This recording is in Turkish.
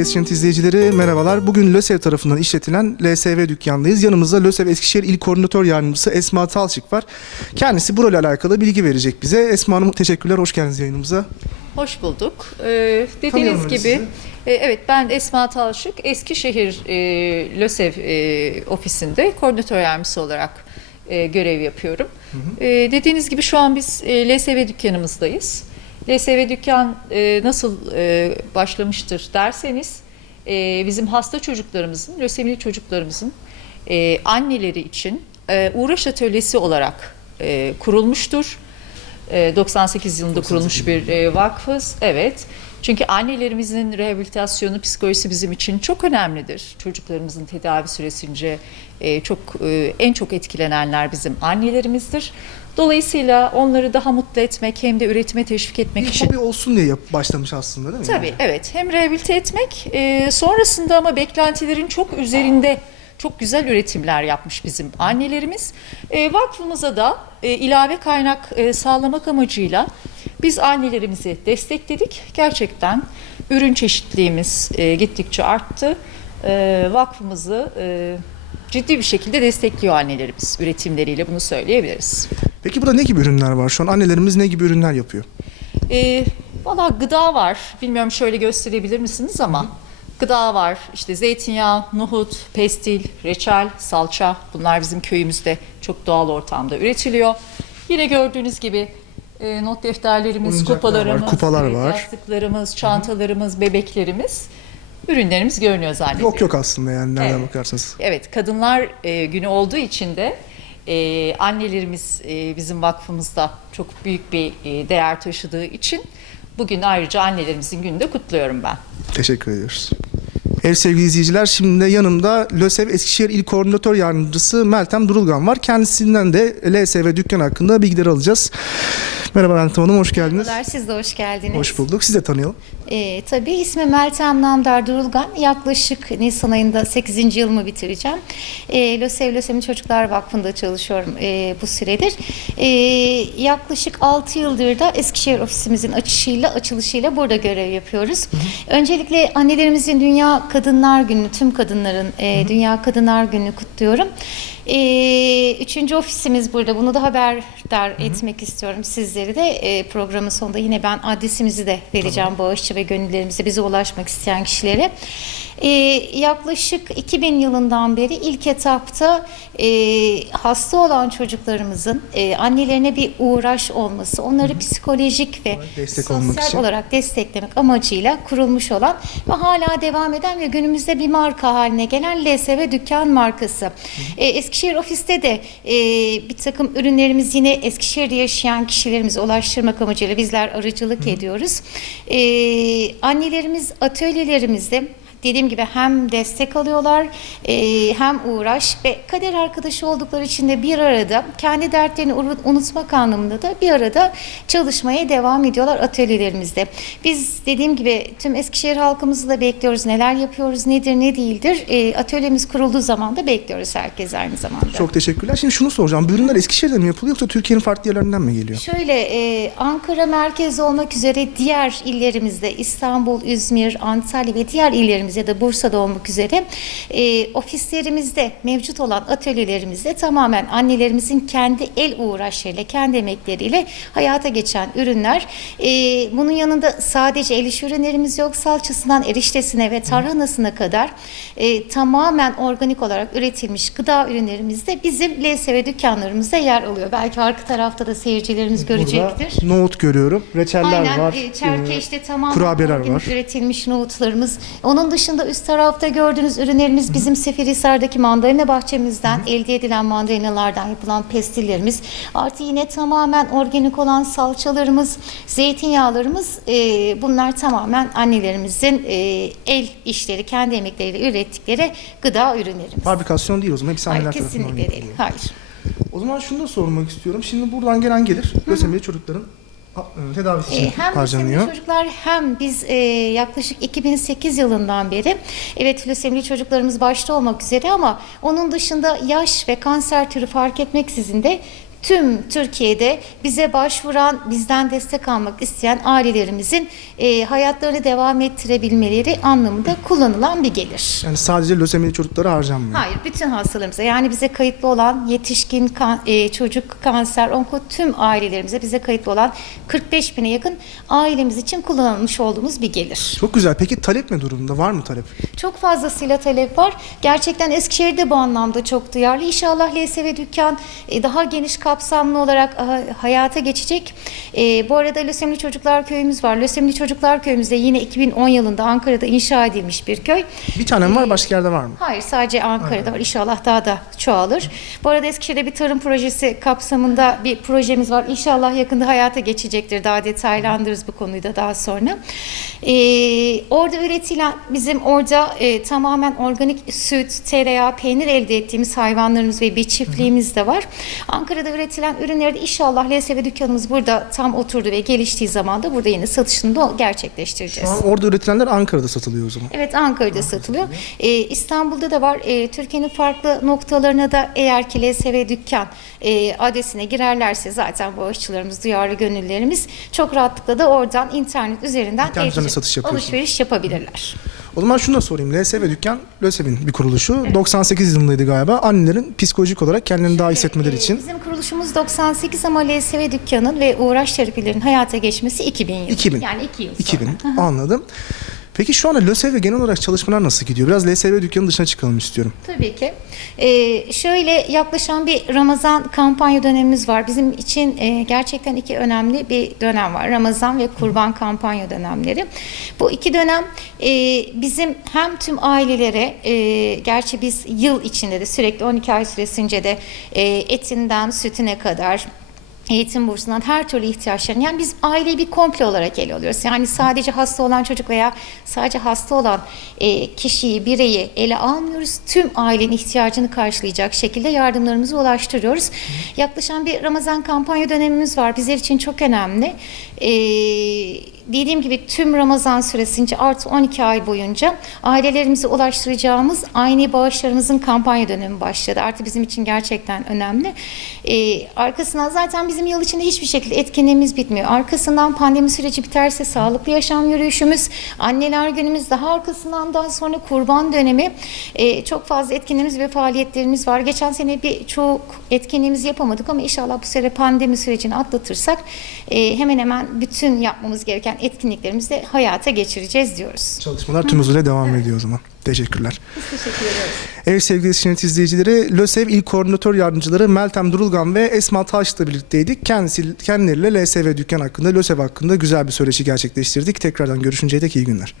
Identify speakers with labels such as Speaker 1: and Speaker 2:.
Speaker 1: Eskişehir izleyicileri merhabalar. Bugün LÖSEV tarafından işletilen LSV dükkandayız. Yanımızda LÖSEV Eskişehir İl Koordinatör Yardımcısı Esma Talçık var. Kendisi burayla alakalı bilgi verecek bize. Esma Hanım teşekkürler, hoş geldiniz yayınımıza.
Speaker 2: Hoş bulduk. Ee, dediğiniz gibi,
Speaker 1: sizi.
Speaker 2: e, evet ben Esma Talşık, Eskişehir e, LÖSEV e, ofisinde koordinatör yardımcısı olarak e, görev yapıyorum. E, dediğiniz gibi şu an biz e, LSV dükkanımızdayız. LSV dükkan e, nasıl e, başlamıştır derseniz, e, bizim hasta çocuklarımızın, lösemili çocuklarımızın e, anneleri için e, uğraş atölyesi olarak e, kurulmuştur. E, 98 yılında kurulmuş bir e, vakfız. Evet. Çünkü annelerimizin rehabilitasyonu, psikolojisi bizim için çok önemlidir. Çocuklarımızın tedavi süresince e, çok e, en çok etkilenenler bizim annelerimizdir. Dolayısıyla onları daha mutlu etmek hem de üretime teşvik etmek
Speaker 1: Bir
Speaker 2: için
Speaker 1: hobi olsun diye yap- başlamış aslında değil mi?
Speaker 2: Tabii evet hem rehabilite etmek e, sonrasında ama beklentilerin çok üzerinde çok güzel üretimler yapmış bizim annelerimiz. E, vakfımıza da e, ilave kaynak e, sağlamak amacıyla biz annelerimizi destekledik. Gerçekten ürün çeşitliliğimiz e, gittikçe arttı. E, vakfımızı e, ciddi bir şekilde destekliyor annelerimiz üretimleriyle bunu söyleyebiliriz.
Speaker 1: Peki burada ne gibi ürünler var şu an? Annelerimiz ne gibi ürünler yapıyor?
Speaker 2: E, Valla gıda var. Bilmiyorum şöyle gösterebilir misiniz ama gıda var. İşte zeytinyağı, nohut, pestil, reçel, salça. Bunlar bizim köyümüzde çok doğal ortamda üretiliyor. Yine gördüğünüz gibi e, not defterlerimiz,
Speaker 1: Oyuncaklar
Speaker 2: kupalarımız,
Speaker 1: var, kupalar
Speaker 2: evet,
Speaker 1: var.
Speaker 2: yastıklarımız, çantalarımız, bebeklerimiz. Ürünlerimiz görünüyor zannediyorum.
Speaker 1: Yok yok aslında yani nereden
Speaker 2: Evet.
Speaker 1: bakarsanız.
Speaker 2: Evet, Kadınlar e, Günü olduğu için de e, annelerimiz e, bizim vakfımızda çok büyük bir e, değer taşıdığı için bugün ayrıca annelerimizin gününü de kutluyorum ben.
Speaker 1: Teşekkür ediyoruz. Evet sevgili izleyiciler şimdi de yanımda LÖSEV Eskişehir İl Koordinatör Yardımcısı Meltem Durulgan var. Kendisinden de LSV dükkan hakkında bilgiler alacağız. Merhaba Meltem Hanım, hoş geldiniz.
Speaker 3: Merhabalar, siz de hoş geldiniz.
Speaker 1: Hoş bulduk. Siz de tanıyalım.
Speaker 3: Ee, tabii ismim Meltem Namdar Durulgan. Yaklaşık Nisan ayında 8. yılımı bitireceğim. Ee, LÖSEV Lösemi Çocuklar Vakfı'nda çalışıyorum e, bu süredir. Ee, yaklaşık 6 yıldır da Eskişehir ofisimizin açışıyla, açılışıyla burada görev yapıyoruz. Öncelikle annelerimizin Dünya Kadınlar Günü, tüm kadınların e, Dünya Kadınlar Günü kutluyorum. Ee, üçüncü ofisimiz burada. Bunu da haberdar etmek istiyorum sizleri de. Ee, programın sonunda yine ben adresimizi de vereceğim bağışçı ve gönüllerimize bize ulaşmak isteyen kişilere. Ee, yaklaşık 2000 yılından beri ilk etapta e, hasta olan çocuklarımızın e, annelerine bir uğraş olması, onları psikolojik ve
Speaker 1: Destek
Speaker 3: sosyal
Speaker 1: için.
Speaker 3: olarak desteklemek amacıyla kurulmuş olan ve hala devam eden ve günümüzde bir marka haline gelen LSV dükkan markası. Ee, Eskişehir ofiste de e, bir takım ürünlerimiz yine Eskişehir'de yaşayan kişilerimize ulaştırmak amacıyla bizler aracılık ediyoruz. Ee, annelerimiz atölyelerimizde Dediğim gibi hem destek alıyorlar e, hem uğraş ve kader arkadaşı oldukları için de bir arada kendi dertlerini unu- unutmak anlamında da bir arada çalışmaya devam ediyorlar atölyelerimizde. Biz dediğim gibi tüm Eskişehir halkımızı da bekliyoruz. Neler yapıyoruz, nedir, ne değildir. E, atölyemiz kurulduğu zaman da bekliyoruz herkes aynı zamanda.
Speaker 1: Çok teşekkürler. Şimdi şunu soracağım. Bu ürünler Eskişehir'de mi yapılıyor yoksa Türkiye'nin farklı yerlerinden mi geliyor?
Speaker 3: Şöyle e, Ankara merkez olmak üzere diğer illerimizde İstanbul, İzmir, Antalya ve diğer illerimiz ya da Bursa'da olmak üzere e, ofislerimizde mevcut olan atölyelerimizde tamamen annelerimizin kendi el uğraşlarıyla, kendi emekleriyle hayata geçen ürünler. E, bunun yanında sadece el iş ürünlerimiz yok. Salçasından eriştesine ve tarhanasına kadar e, tamamen organik olarak üretilmiş gıda ürünlerimiz de bizim LSV dükkanlarımızda yer alıyor. Belki arka tarafta da seyircilerimiz görecektir.
Speaker 1: Burada nohut görüyorum. Reçeller
Speaker 3: Aynen,
Speaker 1: var.
Speaker 3: e, Çerkeş'te
Speaker 1: e,
Speaker 3: tamamen
Speaker 1: kurabiyeler var.
Speaker 3: üretilmiş nohutlarımız. Onun dışında üst tarafta gördüğünüz ürünlerimiz bizim Seferihisar'daki mandalina bahçemizden elde edilen mandalinalardan yapılan pestillerimiz. Artı yine tamamen organik olan salçalarımız, zeytinyağlarımız e, bunlar tamamen annelerimizin e, el işleri, kendi emekleriyle ürettikleri gıda ürünlerimiz.
Speaker 1: Fabrikasyon değil o zaman. Hepsi
Speaker 3: Hayır,
Speaker 1: anneler tarafından
Speaker 3: kesinlikle değil. Hayır.
Speaker 1: O zaman şunu da sormak istiyorum. Şimdi buradan gelen gelir. Lösemili çocukların tedavisi için
Speaker 3: Ee, Hem
Speaker 1: harcanıyor.
Speaker 3: lösemili çocuklar hem biz e, yaklaşık 2008 yılından beri evet lösemili çocuklarımız başta olmak üzere ama onun dışında yaş ve kanser türü fark etmeksizin de tüm Türkiye'de bize başvuran, bizden destek almak isteyen ailelerimizin e, hayatlarını devam ettirebilmeleri anlamında kullanılan bir gelir.
Speaker 1: Yani sadece lösemili çocuklara harcanmıyor.
Speaker 3: Hayır, bütün hastalarımıza yani bize kayıtlı olan yetişkin, kan- e, çocuk, kanser, onko tüm ailelerimize bize kayıtlı olan 45 bine yakın ailemiz için kullanılmış olduğumuz bir gelir.
Speaker 1: Çok güzel. Peki talep ne durumda? Var mı talep?
Speaker 3: Çok fazlasıyla talep var. Gerçekten Eskişehir'de bu anlamda çok duyarlı. İnşallah LSV Dükkan e, daha geniş kapsamlı olarak e, hayata geçecek. E, Bu arada Lösemli Çocuklar Köyümüz var. Lösemli Çocuklar Köyümüzde yine 2010 yılında Ankara'da inşa edilmiş bir köy.
Speaker 1: Bir tane var başka yerde var mı?
Speaker 3: Hayır sadece Ankara'da var. İnşallah daha da çoğalır. Bu arada Eskişehir'de bir tarım projesi kapsamında bir projemiz var. İnşallah yakında hayata geçecektir. Daha detaylandırırız bu konuyu da daha sonra. Ee, orada üretilen bizim orada e, tamamen organik süt, tereyağı, peynir elde ettiğimiz hayvanlarımız ve bir çiftliğimiz de var. Ankara'da üretilen ürünleri de inşallah LSV dükkanımız burada tam oturdu ve geliştiği zaman da burada yine satışını da gerçekleştireceğiz.
Speaker 1: Şu an orada üretilenler Ankara'da satılıyor o zaman.
Speaker 3: Evet Ankara'da satılıyor. Ee, İstanbul'da da var. Ee, Türkiye'nin farklı noktalarına da eğer ki LSV dükkan e, adresine girerlerse zaten bu aşçılarımız, duyarlı gönüllerimiz çok rahatlıkla da oradan internet üzerinden
Speaker 1: İnternet üzerinden satış yapıyorsunuz.
Speaker 3: alışveriş yapabilirler.
Speaker 1: O zaman şunu da sorayım. LSV Dükkan, LÖSEV'in bir kuruluşu. 98 yılındaydı galiba. Annelerin psikolojik olarak kendilerini daha iyi hissetmeleri için.
Speaker 3: Bizim kuruluşumuz 98 ama LSV dükkanın ve uğraş terapilerin hayata geçmesi 2000 yılı.
Speaker 1: 2000.
Speaker 3: Yani 2 yıl sonra.
Speaker 1: 2000. Anladım. Peki şu anda LÖSEV genel olarak çalışmalar nasıl gidiyor? Biraz LSV dükkanın dışına çıkalım istiyorum.
Speaker 3: Tabii ki. Ee, şöyle yaklaşan bir Ramazan kampanya dönemimiz var. Bizim için e, gerçekten iki önemli bir dönem var. Ramazan ve kurban kampanya dönemleri. Bu iki dönem e, bizim hem tüm ailelere, e, gerçi biz yıl içinde de sürekli 12 ay süresince de e, etinden sütüne kadar eğitim bursundan her türlü ihtiyaçlarını yani biz aileyi bir komple olarak ele alıyoruz. Yani sadece hasta olan çocuk veya sadece hasta olan e, kişiyi, bireyi ele almıyoruz. Tüm ailenin ihtiyacını karşılayacak şekilde yardımlarımızı ulaştırıyoruz. Yaklaşan bir Ramazan kampanya dönemimiz var. Bizler için çok önemli. E, dediğim gibi tüm Ramazan süresince artı 12 ay boyunca ailelerimize ulaştıracağımız aynı bağışlarımızın kampanya dönemi başladı. Artık bizim için gerçekten önemli. Ee, arkasından zaten bizim yıl içinde hiçbir şekilde etkinliğimiz bitmiyor. Arkasından pandemi süreci biterse sağlıklı yaşam yürüyüşümüz, anneler günümüz, daha arkasından daha sonra kurban dönemi Ee, çok fazla etkinliğimiz ve faaliyetlerimiz var. Geçen sene bir çok etkinliğimizi yapamadık ama inşallah bu sene pandemi sürecini atlatırsak e, hemen hemen bütün yapmamız gereken etkinliklerimizi de hayata geçireceğiz diyoruz.
Speaker 1: Çalışmalar tüm hızıyla devam ediyor o zaman. Teşekkürler.
Speaker 3: Teşekkür ederiz.
Speaker 1: Evet sevgili Sinet izleyicileri, LÖSEV İl Koordinatör Yardımcıları Meltem Durulgan ve Esma Taş'la birlikteydik. Kendisi, kendileriyle LSV Dükkan hakkında, LÖSEV hakkında güzel bir söyleşi gerçekleştirdik. Tekrardan görüşünceye dek iyi günler.